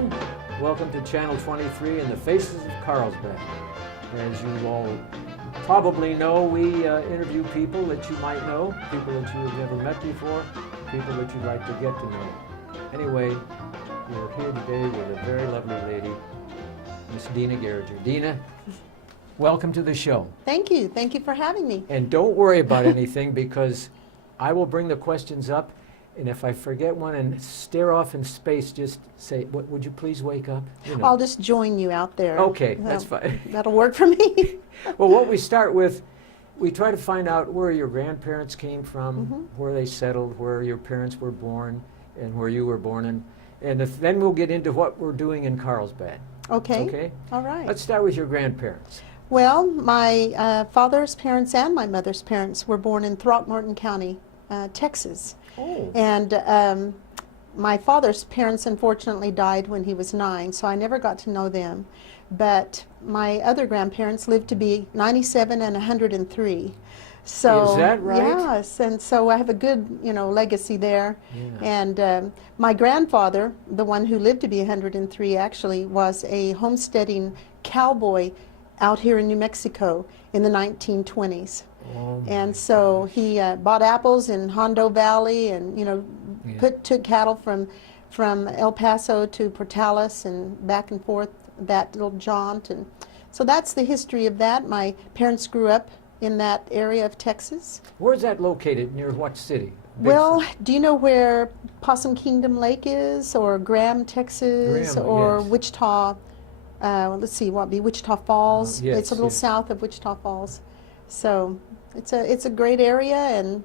gentlemen, welcome to Channel 23 and the Faces of Carlsbad. As you all probably know, we interview people that you might know, people that you have never met before, people that you'd like to get to know. Anyway, we're here today with a very lovely lady, Miss Deanna Garringer. Deanna, welcome to the show. Thank you. Thank you for having me. And don't worry about anything because I will bring the questions up, and if I forget one and stare off in space, just say, would you please wake up? You know. I'll just join you out there. Okay, that's fine. That'll work for me. Well, what we start with, we try to find out where your grandparents came from, where they settled, where your parents were born, and where you were born, and then we'll get into what we're doing in Carlsbad. Okay. Okay? All right. Let's start with your grandparents. Well, my father's parents and my mother's parents were born in Throckmorton County, Texas. Oh. And my father's parents unfortunately died when he was 9, so I never got to know them. But my other grandparents lived to be 97 and 103. So, is that right? Yes, and so I have a good, legacy there. Yeah. And my grandfather, the one who lived to be 103 actually, was a homesteading cowboy out here in New Mexico in the 1920s. Oh, and so he bought apples in Hondo Valley and, took cattle from El Paso to Portales and back and forth that little jaunt. And so that's the history of that. My parents grew up in that area of Texas. Where's that located? Near what city? Well, do you know where Possum Kingdom Lake is, or Graham, Texas, Graham, or yes. Wichita? Let's see, what would be Wichita Falls? Yes, it's a little yes. south of Wichita Falls. So it's a great area, and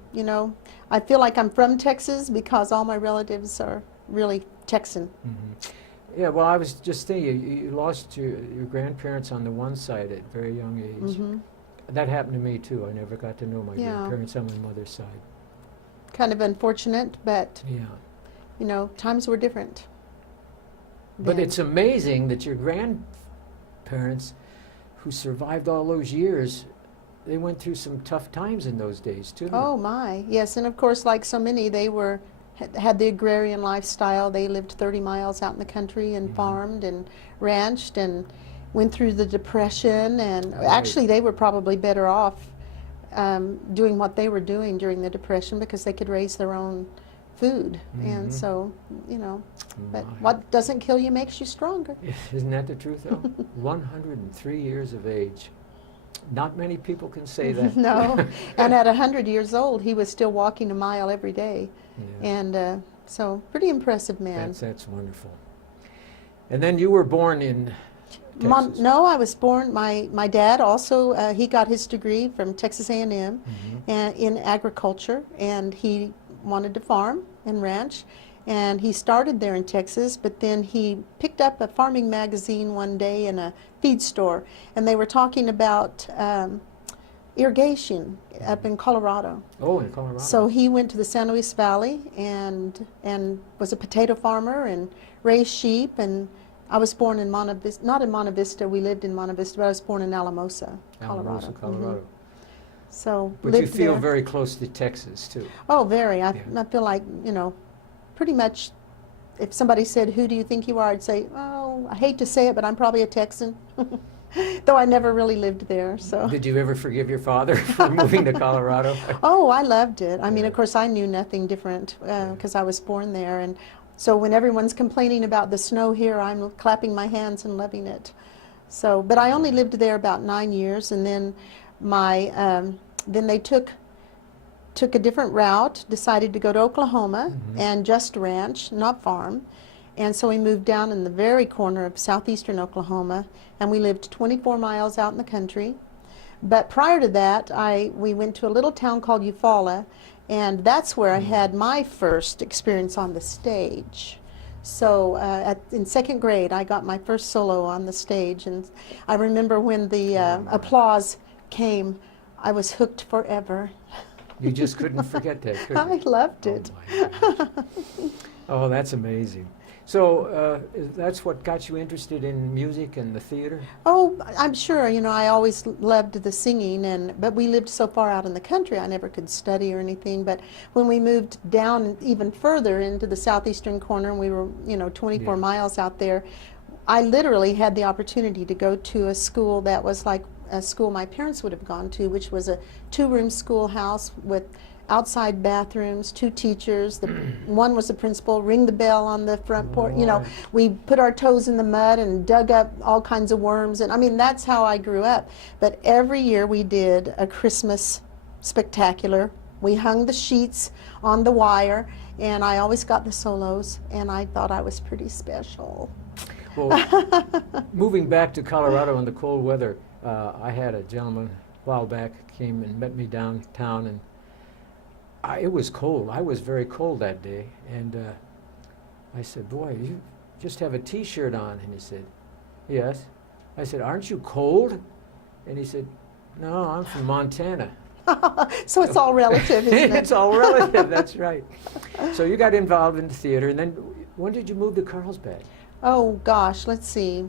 I feel like I'm from Texas because all my relatives are really Texan. Mm-hmm. Yeah, well, I was just thinking, you lost your grandparents on the one side at a very young age. Mm-hmm. That happened to me too. I never got to know my Yeah. grandparents on my mother's side. Kind of unfortunate, but Yeah. times were different. But then. it's amazing that your grandparents, who survived all those years, they went through some tough times in those days too. Oh my, yes, and of course, like so many, they had the agrarian lifestyle. They lived 30 miles out in the country and farmed and ranched and went through the Depression. And actually, they were probably better off doing what they were doing during the Depression because they could raise their own food. And so, but what doesn't kill you makes you stronger. Isn't that the truth though? 103 years of age. Not many people can say that. No, and at 100 years old, he was still walking a mile every day. Yeah. And so, pretty impressive man. That's wonderful. And then you were born in Texas. No, I was born, my dad also, he got his degree from Texas A&M in agriculture, and he wanted to farm and ranch. And he started there in Texas, but then he picked up a farming magazine one day in a feed store, and they were talking about irrigation up in Colorado. Oh, in Colorado. So he went to the San Luis Valley and was a potato farmer and raised sheep. And I was born in Monte Vista, not in Monte Vista, we lived in Monte Vista, but I was born in Alamosa, Colorado. Colorado. So But you lived feel there. very close to Texas too. Oh, very. I feel like, pretty much if somebody said, who do you think you are, I'd say, oh, I hate to say it, but I'm probably a Texan. Though I never really lived there. So. Did you ever forgive your father for moving to Colorado? Oh, I loved it. I mean, of course, I knew nothing different because I was born there. And so when everyone's complaining about the snow here, I'm clapping my hands and loving it. So, but I only lived there about 9 years, and then then they took a different route, decided to go to Oklahoma and just ranch, not farm. And so we moved down in the very corner of southeastern Oklahoma, and we lived 24 miles out in the country. But prior to that, we went to a little town called Eufaula, and that's where I had my first experience on the stage. So in second grade, I got my first solo on the stage, and I remember when the applause came, I was hooked forever. You just couldn't forget that, could you? I loved it. Oh, my gosh. Oh, that's amazing. So that's what got you interested in music and the theater? Oh, I'm sure. You know, I always loved the singing, but we lived so far out in the country, I never could study or anything. But when we moved down even further into the southeastern corner, and we were, 24 Yeah. miles out there, I literally had the opportunity to go to a school that was like a school my parents would have gone to, which was a 2-room schoolhouse with outside bathrooms, 2 teachers. One was the principal, ring the bell on the front porch. Right. We put our toes in the mud and dug up all kinds of worms. And I mean, that's how I grew up. But every year we did a Christmas spectacular. We hung the sheets on the wire, and I always got the solos, and I thought I was pretty special. Well, moving back to Colorado in the cold weather, I had a gentleman a while back came and met me downtown, and it was cold. I was very cold that day, and I said, "Boy, you just have a T-shirt on." And he said, "Yes." I said, "Aren't you cold?" And he said, "No, I'm from Montana." So it's all relative, isn't it? It's all relative, that's right. So you got involved in the theater, and then when did you move to Carlsbad? Oh gosh, let's see.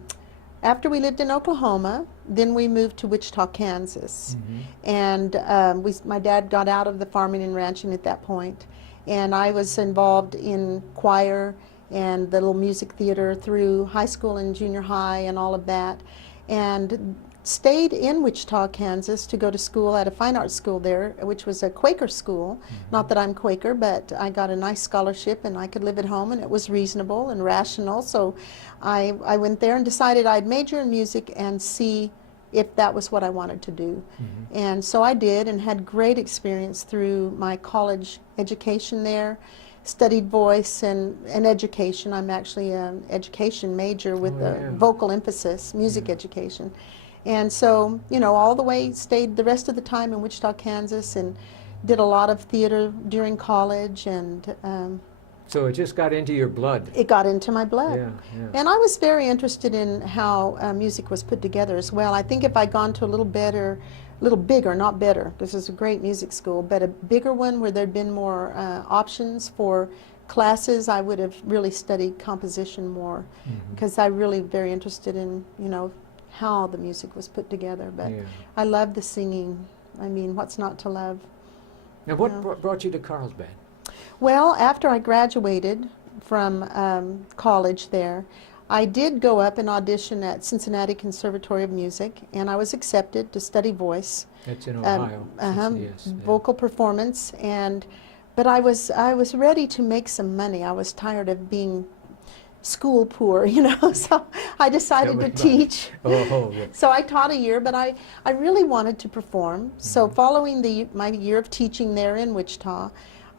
After we lived in Oklahoma, then we moved to Wichita, Kansas. And my dad got out of the farming and ranching at that point. And I was involved in choir and the little music theater through high school and junior high and all of that. And stayed in Wichita, Kansas to go to school at a fine arts school there, which was a Quaker school. Not that I'm Quaker, but I got a nice scholarship and I could live at home, and it was reasonable and rational. So I went there and decided I'd major in music and see if that was what I wanted to do. And so I did, and had great experience through my college education there. Studied voice and education. I'm actually an education major with a vocal emphasis, music education. And so, all the way stayed the rest of the time in Wichita, Kansas, and did a lot of theater during college, and So it just got into your blood. it got into my blood. Yeah. And I was very interested in how music was put together as well. I think if I'd gone to a little bigger, not better, this is a great music school, but a bigger one where there'd been more options for classes, I would have really studied composition more, because I'm really very interested in, how the music was put together. But I love the singing. I mean, what's not to love? Now, what brought you to Carlsbad? Well, after I graduated from college there, I did go up and audition at Cincinnati Conservatory of Music, and I was accepted to study voice. That's in Ohio. Yes, vocal performance, but I was ready to make some money. I was tired of being school poor, so I decided to teach. So I taught a year, but I really wanted to perform. So following my year of teaching there in Wichita,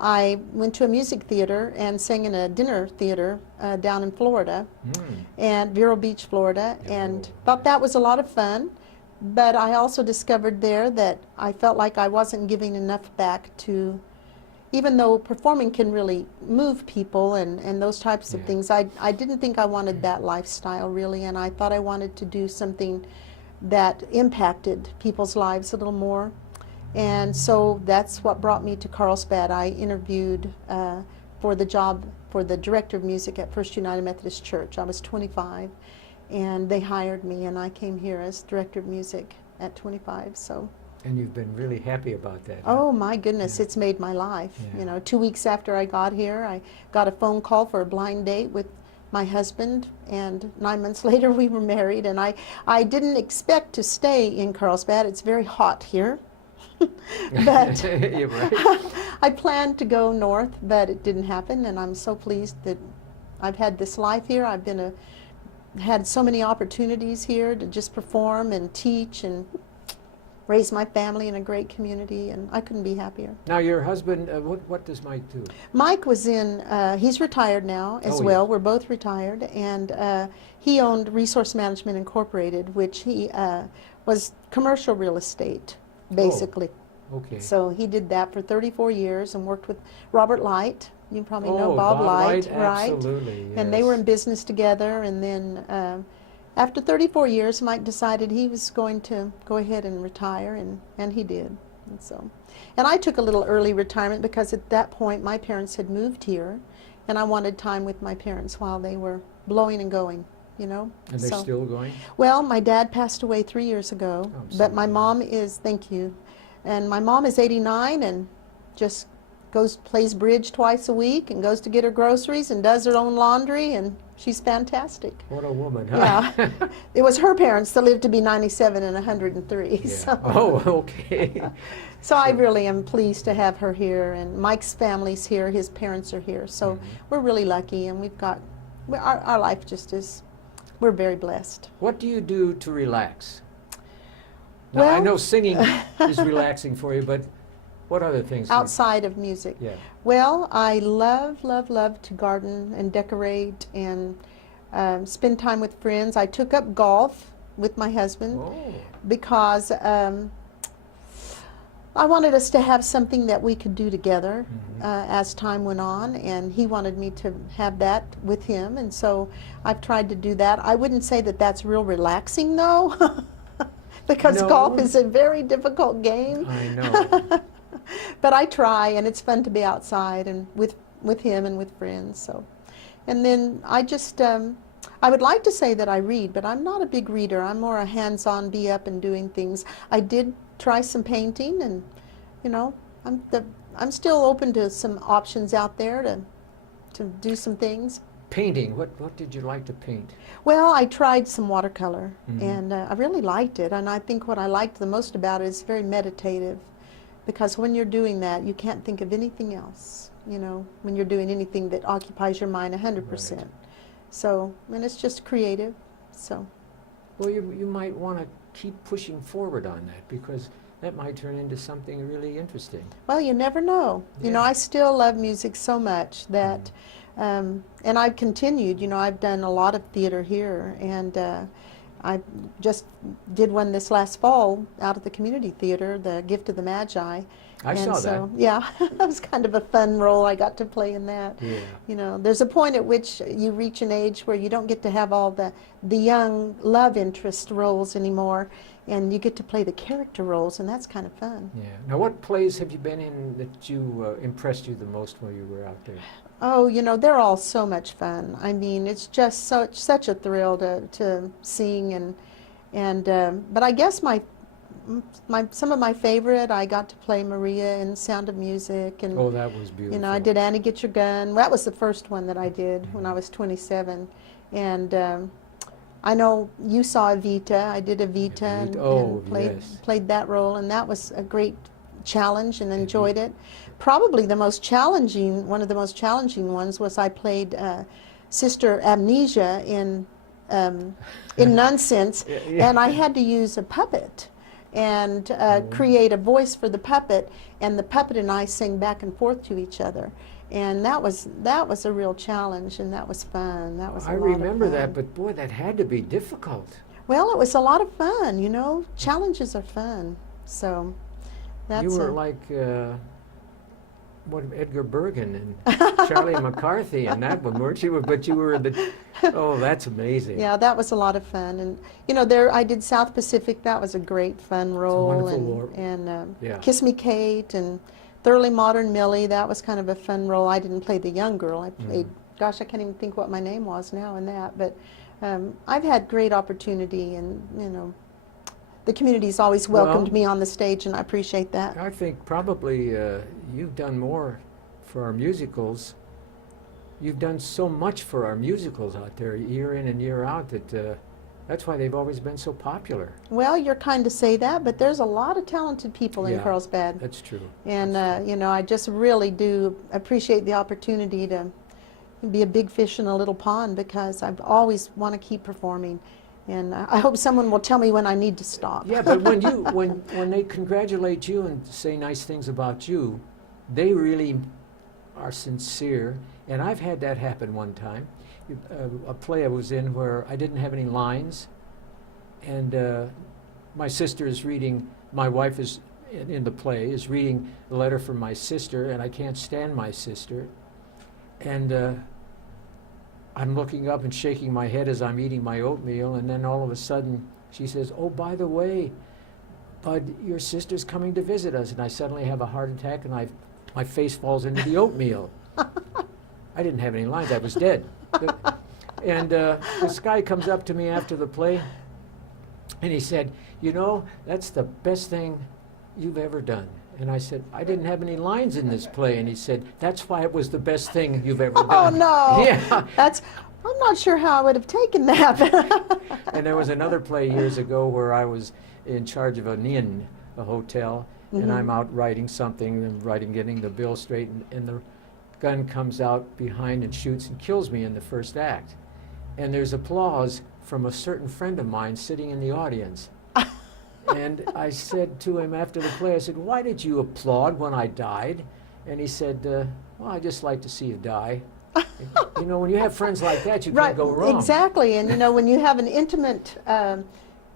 I went to a music theater and sang in a dinner theater down in Florida, and Vero Beach, Florida, and thought that was a lot of fun. But I also discovered there that I felt like I wasn't giving enough back to, even though performing can really move people and those types of things, I didn't think I wanted that lifestyle really, and I thought I wanted to do something that impacted people's lives a little more. And so that's what brought me to Carlsbad. I interviewed for the job for the director of music at First United Methodist Church. I was 25, and they hired me, and I came here as director of music at 25. So. And you've been really happy about that. Oh my goodness, it's made my life. 2 weeks after I got here, I got a phone call for a blind date with my husband, and 9 months later we were married. And I didn't expect to stay in Carlsbad. It's very hot here. But You're right. I planned to go north, but it didn't happen, and I'm so pleased that I've had this life here. I've had so many opportunities here to just perform and teach and raise my family in a great community, and I couldn't be happier. Now, your husband, what does Mike do? Mike was he's retired now as well. We're both retired, and he owned Resource Management Incorporated, which he was commercial real estate, basically. Okay. So he did that for 34 years and worked with Robert Light. You probably know Bob Light, right? Absolutely, yes. And they were in business together, and then after 34 years, Mike decided he was going to go ahead and retire, and he did. And I took a little early retirement because at that point my parents had moved here, and I wanted time with my parents while they were blowing and going, you know. And they're So- still going? Well, my dad passed away 3 years ago, Oh, I'm but sorry my to hear mom is, thank you, and my mom is 89 and just plays bridge twice a week and goes to get her groceries and does her own laundry, and she's fantastic. What a woman, huh? Yeah. It was her parents that lived to be 97 and 103. Yeah. So. Oh, okay. So I Sure. really am pleased to have her here, and Mike's family's here, his parents are here, so Mhm. we're really lucky, and we've got, our life just is, we're very blessed. What do you do to relax? Now, I Well- know singing is relaxing for you, but what other things? do you- Outside of music. Yeah. Well, I love, love, love to garden and decorate and spend time with friends. I took up golf with my husband Oh, because I wanted us to have something that we could do together Mhm. as time went on, and he wanted me to have that with him, and so I've tried to do that. I wouldn't say that that's real relaxing, though, because No. golf is a very difficult game. I know. But I try, and it's fun to be outside and with him and with friends. So, and then I just I would like to say that I read, but I'm not a big reader. I'm more a hands-on, be up and doing things. I did try some painting, and you know, I'm still open to some options out there to do some things. Painting. What did you like to paint? Well, I tried some watercolor, Mhm. and I really liked it. And I think what I liked the most about it is very meditative, because when you're doing that, you can't think of anything else. You know, when you're doing anything that occupies your mind 100%. Right. So, and it's just creative. So, Well, you might want to keep pushing forward on that, because that might turn into something really interesting. well, you never know. You know, Yeah. I still love music so much that, and I've continued. You know, I've done a lot of theater here, and I just did one this last fall out at the community theater, The Gift of the Magi. I and saw so, yeah, that was kind of a fun role I got to play in that. that. Yeah. You know, there's a point at which you reach an age where you don't get to have all the young love interest roles anymore, and you get to play the character roles, and that's kind of fun. Yeah. Now, what plays have you been in that you impressed you the most while you were out there? Oh, you know, they're all so much fun. I mean, it's just such a thrill to sing, but I guess some of my favorite, I got to play Maria in Sound of Music, and Oh, that was beautiful. you know, I did Annie Get Your Gun. That was the first one that I did when I was 27, and I know you saw Evita. I did Evita and, Oh, and yes. played that role, and that was a great challenge and enjoyed it. Probably one of the most challenging ones was I played Sister Amnesia in Nonsense, Yeah, yeah. and I had to use a puppet and Oh. create a voice for the puppet, and the puppet and I sang back and forth to each other. And that was a real challenge, and that was fun. That was a I lot remember of fun. that, but boy, that had to be difficult. Well, it was a lot of fun, you know. Challenges are fun. So that's You were a- like Edgar Bergen and Charlie McCarthy and that one, weren't you? But you were oh, that's amazing. yeah, that was a lot of fun. And you know, I did South Pacific. That was a great fun role. wonderful role. And Yeah. Kiss Me Kate and Thoroughly Modern Millie. That was kind of a fun role. I didn't play the young girl. I played. Gosh, I can't even think what my name was now in that. But I've had great opportunity, and you know, the community's always welcomed Well, me on the stage, and I appreciate that. I think probably you've done more for our musicals. You've done so much for our musicals out there, year in and year out, that that's why they've always been so popular. Well, you're kind to say that, but there's a lot of talented people in Yeah. Carlsbad. That's true. And, That's true. you know, I just really do appreciate the opportunity to be a big fish in a little pond, because I always want to keep performing. And I hope someone will tell me when I need to stop. Yeah, but when they congratulate you and say nice things about you, they really are sincere. And I've had that happen one time. A play I was in where I didn't have any lines, and my sister is reading, my wife is in the play, is reading the letter from my sister, and I can't stand my sister. And I'm looking up and shaking my head as I'm eating my oatmeal, and then all of a sudden she says, "Oh, by the way, Bud, your sister's coming to visit us." And I suddenly have a heart attack, and my face falls into the oatmeal. I didn't have any lines. I was dead. And this guy comes up to me after the play, and he said, you know, that's the best thing you've ever done. And I said, I didn't have any lines in this play. And he said, that's why it was the best thing you've ever done. Oh, no. Yeah. I'm not sure how I would have taken that. And there was another play years ago where I was in charge of an inn, a hotel, and I'm out writing something, and getting the bill straight, and the gun comes out behind and shoots and kills me in the first act. And there's applause from a certain friend of mine sitting in the audience. And I said to him after the play, I said, why did you applaud when I died? And he said, well, I just like to see you die. You know, when you have friends like that, you can't go wrong. Exactly. And, you know, when you have an intimate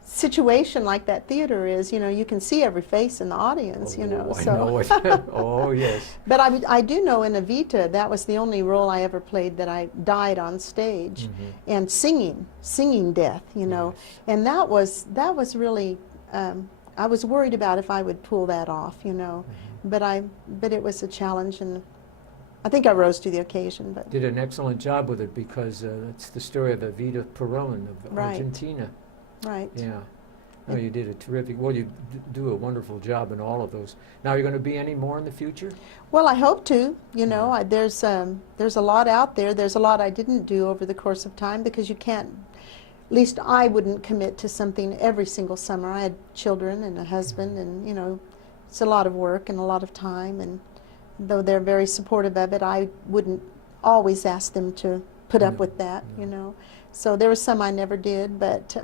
situation like that theater is, you know, you can see every face in the audience, you know. I know it. Oh, yes. But I do know in Evita, that was the only role I ever played that I died on stage. And singing death, you know. Yes. And that was really, I was worried about if I would pull that off, you know. But it was a challenge, and I think I rose to the occasion. But Did an excellent job with it, because it's the story of Evita Peron of Argentina. Right. Yeah. No, you did a terrific, well, you do a wonderful job in all of those. Now, are you going to be any more in the future? Well, I hope to. You know, there's a lot out there. There's a lot I didn't do over the course of time, because you can't, at least I wouldn't commit to something every single summer. I had children and a husband, and, you know, it's a lot of work and a lot of time, and though they're very supportive of it, I wouldn't always ask them to put up with that, you know. So there were some I never did, but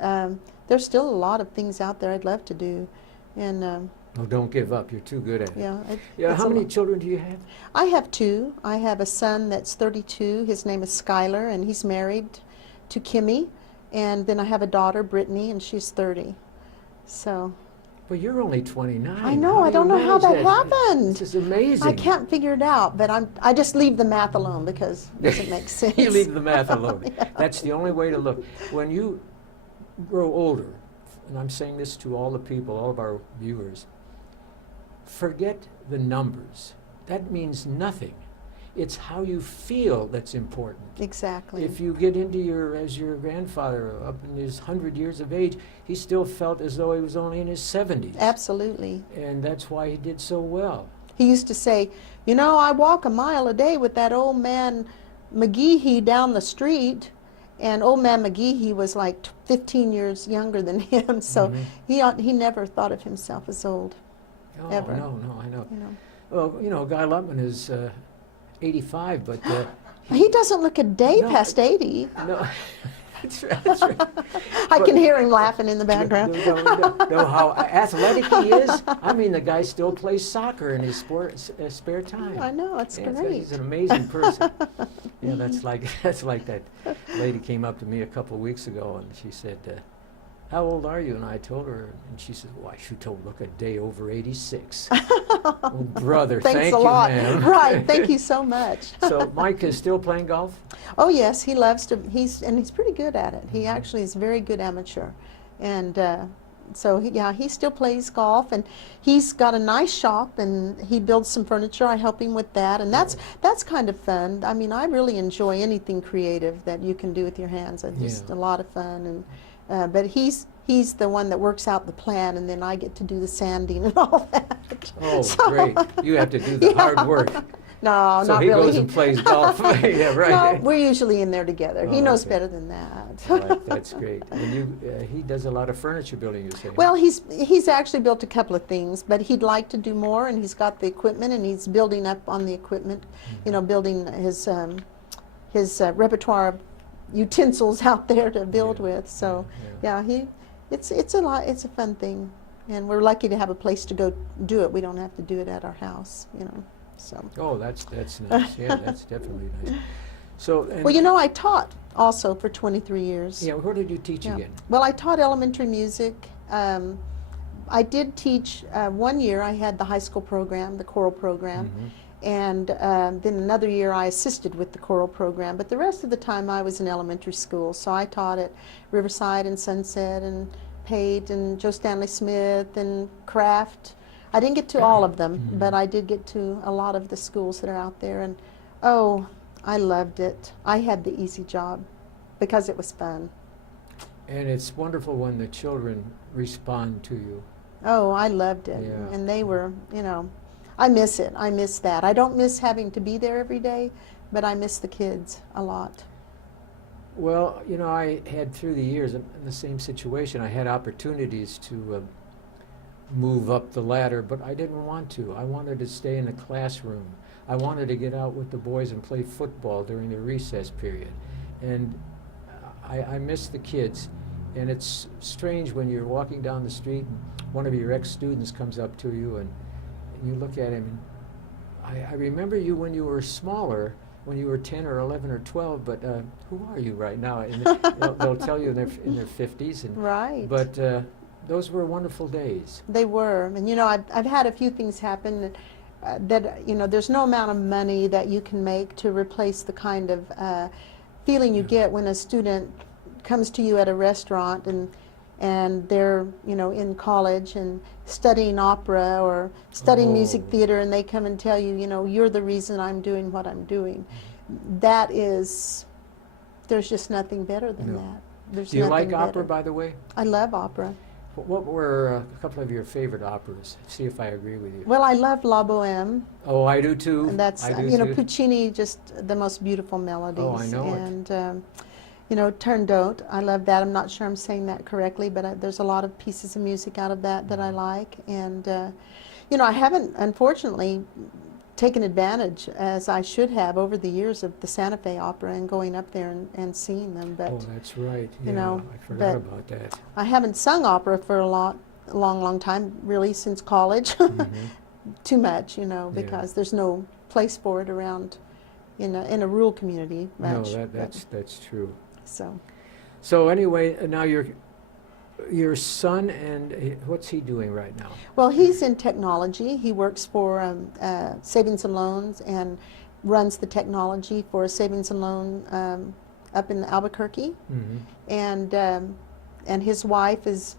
there's still a lot of things out there I'd love to do. And Oh, don't give up. You're too good at it. yeah. How many children do you have? I have two. I have a son that's 32. His name is Skylar, and he's married to Kimmy. And then I have a daughter, Brittany, and she's 30. So. Well, you're only 29. I know. I don't know how that happened. This is amazing. I can't figure it out, but I just leave the math alone, because it doesn't make sense. You leave the math alone. Yeah. That's the only way to look. When you grow older, and I'm saying this to all the people, all of our viewers, forget the numbers. That means nothing. It's how you feel that's important. Exactly. If you get into as your grandfather, up in his 100 years of age, he still felt as though he was only in his 70s. Absolutely. And that's why he did so well. He used to say, you know, I walk a mile a day with that old man McGeehee down the street. And old man McGeehee was like 15 years younger than him, so he never thought of himself as old, ever. No, I know. You know. Well, you know, Guy Lutman is 85, but he doesn't look a day past 80. No, that's right. That's right. I can hear him laughing in the background. Know how athletic he is. I mean, the guy still plays soccer in his spare time. I know, it's great. He's an amazing person. Yeah, that's like that lady came up to me a couple of weeks ago, and she said, how old are you? And I told her, and she said, well, you don't look a day over 86. Oh, brother, Thanks thank a you, lot. ma'am. Right, thank you so much. So Mike is still playing golf? Oh yes, he loves to. He's pretty good at it. He actually is a very good amateur, and so he still plays golf, and he's got a nice shop, and he builds some furniture. I help him with that, and that's kind of fun. I mean, I really enjoy anything creative that you can do with your hands. It's just a lot of fun, and but he's the one that works out the plan, and then I get to do the sanding and all that. Oh, great! You have to do the hard work. No, so not he really. goes and plays golf. Yeah, right. No, we're usually in there together. He knows better than that. Right, that's great. And he does a lot of furniture building, you're saying? Well, he's actually built a couple of things, but he'd like to do more, and he's got the equipment, and he's building up on the equipment. You know, building his repertoire of utensils out there to build with. So, it's a fun thing, and we're lucky to have a place to go do it. We don't have to do it at our house, you know. So. Oh, that's nice. Yeah, that's definitely nice. So. Well, you know, I taught also for 23 years. Yeah, where did you teach again? Well, I taught elementary music. I did teach 1 year. I had the high school program, the choral program, and then another year I assisted with the choral program. But the rest of the time I was in elementary school. So I taught at Riverside and Sunset and Pate and Joe Stanley Smith and Kraft. I didn't get to all of them, but I did get to a lot of the schools that are out there. And oh, I loved it. I had the easy job because it was fun. And it's wonderful when the children respond to you. Oh, I loved it. Yeah. And they were, you know, I miss it. I miss that. I don't miss having to be there every day, but I miss the kids a lot. Well, you know, I had through the years in the same situation. I had opportunities to move up the ladder, but I didn't want to. I wanted to stay in the classroom. I wanted to get out with the boys and play football during the recess period. And I miss the kids. And it's strange when you're walking down the street and one of your ex-students comes up to you and you look at him and I remember you when you were smaller, when you were 10 or 11 or 12, but who are you right now? And they'll tell you in their 50s. And, Right. But those were wonderful days. They were. And, you know, I've had a few things happen that, you know, there's no amount of money that you can make to replace the kind of feeling you get when a student comes to you at a restaurant and they're, you know, in college and studying opera or studying music theater, and they come and tell you, you know, you're the reason I'm doing what I'm doing. That is, there's just nothing better than that. There's Do you nothing like opera, better. by the way? I love opera. What were a couple of your favorite operas? See if I agree with you. Well, I love La Boheme. Oh, I do too. And that's, I do you know, too. Puccini, just the most beautiful melodies. Oh, I know it. And, you know, Turandot, I love that. I'm not sure I'm saying that correctly, but there's a lot of pieces of music out of that I like. And, you know, I haven't, unfortunately, taken advantage, as I should have over the years, of the Santa Fe Opera and going up there and seeing them. But Oh, that's right. you Yeah, know, I forgot but about that. I haven't sung opera for a long time, really, since college. Too much, you know, Yeah. because there's no place for it around in a rural community much. No, that's true. So So anyway, now your son, and what's he doing right now? well, he's in technology. He works for Savings and Loans and runs the technology for a Savings and Loan up in Albuquerque. And his wife is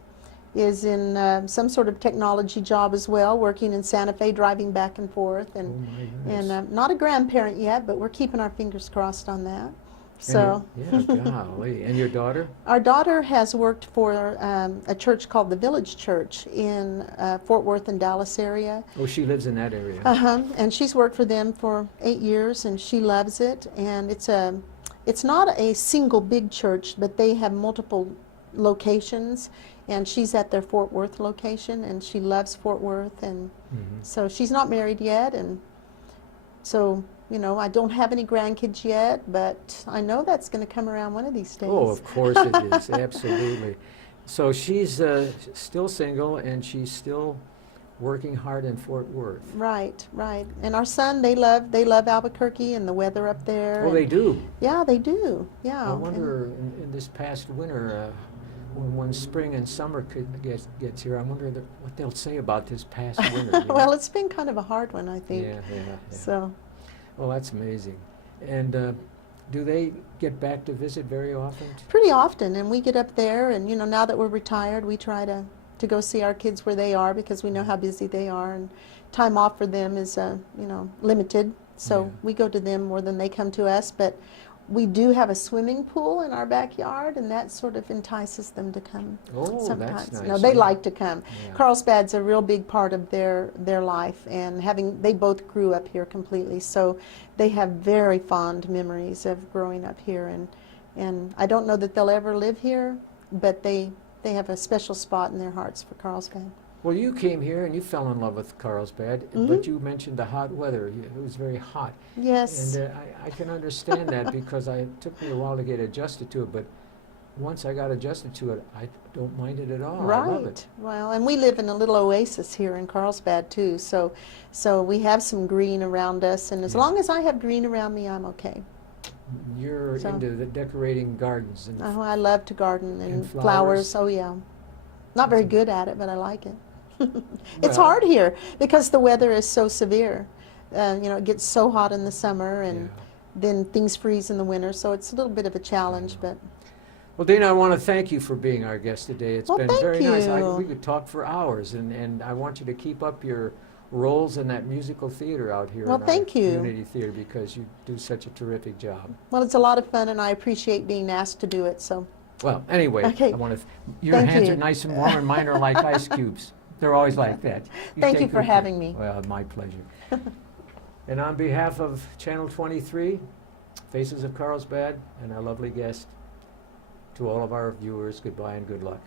in some sort of technology job as well, working in Santa Fe, driving back and forth. Oh And my goodness. and not a grandparent yet, but we're keeping our fingers crossed on that. So And yeah, golly. And your daughter? our daughter has worked for a church called the Village Church in Fort Worth and Dallas area. Oh, she lives in that area. And she's worked for them for 8 years, and she loves it. And it's not a single big church, but they have multiple locations. And she's at their Fort Worth location, and she loves Fort Worth. And so she's not married yet, and so, you know, I don't have any grandkids yet, but I know that's going to come around one of these days. Oh, of course it is. Absolutely. So she's still single, and she's still working hard in Fort Worth. Right, right. And our son, they love Albuquerque and the weather up there. Oh, and they do? Yeah, they do. Yeah. I wonder, in this past winter, when spring and summer gets here, I wonder what they'll say about this past winter. You know? Well, it's been kind of a hard one, I think. Yeah. So, Well, that's amazing. And do they get back to visit very often? pretty often, and we get up there, and, you know, now that we're retired, we try to go see our kids where they are, because we know how busy they are, and time off for them is, you know, limited. So Yeah. we go to them more than they come to us, but we do have a swimming pool in our backyard, and that sort of entices them to come Oh, sometimes. that's nice. No, they like to come. Yeah. Carlsbad's a real big part of their life, and they both grew up here completely, so they have very fond memories of growing up here, and I don't know that they'll ever live here, but they have a special spot in their hearts for Carlsbad. Well, you came here and you fell in love with Carlsbad, but you mentioned the hot weather. It was very hot. Yes. And I can understand that because it took me a while to get adjusted to it, but once I got adjusted to it, I don't mind it at all. I love it. Right. Well, and we live in a little oasis here in Carlsbad too, so we have some green around us, and as long as I have green around me, I'm okay. You're So- into the decorating gardens and Oh, I love to garden and And flowers. flowers. Oh yeah. Not very good at it, but I like it. It's Well- hard here because the weather is so severe. You know, it gets so hot in the summer, and Yeah. then things freeze in the winter, so it's a little bit of a challenge, but Well, Dana, I want to thank you for being our guest today. It's Well, been thank very nice. you. We could talk for hours, and I want you to keep up your roles in that musical theater out here Well, in our thank you. community theater, because you do such a terrific job. Well, it's a lot of fun, and I appreciate being asked to do it. So, Well, anyway, Okay. I want to. Your Thank hands you. are nice and warm, and mine are like ice cubes. They're always like that. Thank take you for good care. having me. Well, my pleasure. And on behalf of Channel 23, Faces of Carlsbad, and our lovely guest, to all of our viewers, goodbye and good luck.